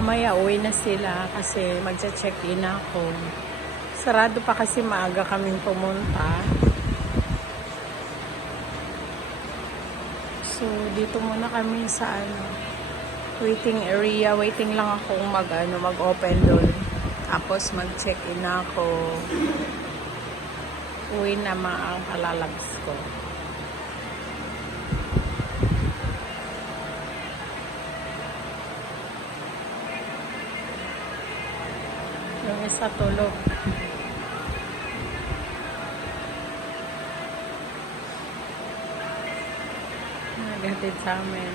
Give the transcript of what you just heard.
Maya-maya uwi na sila kasi magcha-check-in ako. Sarado pa kasi maaga kaming pumunta. So, dito muna kami sa waiting area. Waiting lang akong mag-open doon. Tapos mag-check-in ako. Uwi na ang kalalags ko. Yung isa tulog. Naghatid sa amin.